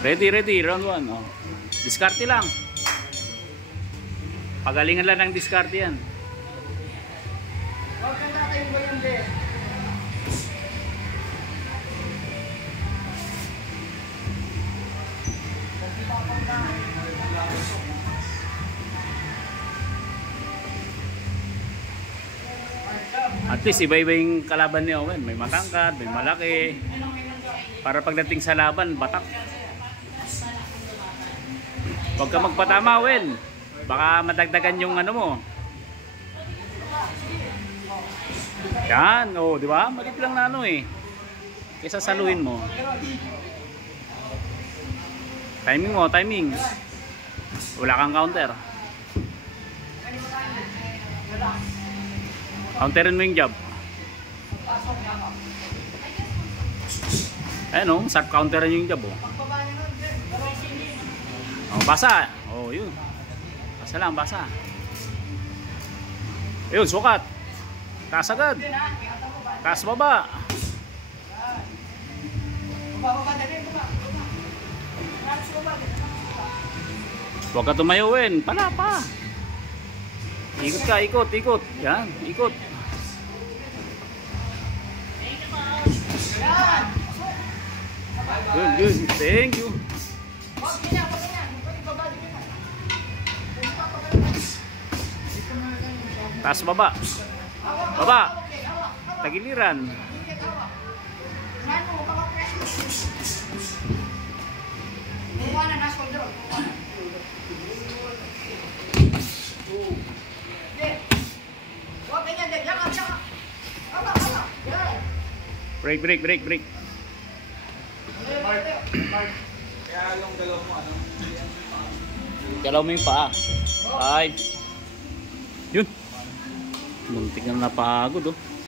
Ready, ready. Round 1. Oh. Diskarte lang. Pagalingan lang ng diskarte yan. Huwag kang tatayong ba yung de? At least iba-iba yung kalaban ni Owen. May matangkad, may malaki. Para pagdating sa laban, batak. Huwag ka magpatama, Owen. Baka madagdagan yung ano mo. Yan, oh, di ba? Malit lang na ano eh. Kaysa saluhin mo. Timing mo, timing. Wala kang counter. Counterin mo yung jab. Ayan o, sharp counterin yung jab o. Oh, basa. Oh, yun. Basa lang, basa. Ayun, sukat. Taas agad. Taas baba. Huwag ka tumayuin. Pala pa. Ikot ka, ikot, ikot. Yan, ikot. Good, good. Thank you. Taas baba. Baba. Tagiliran. Break, break, break, break. Kaya yung galaw mo ano? Galaw mo yung paa. 5. Yun. Muntik na napagod oh.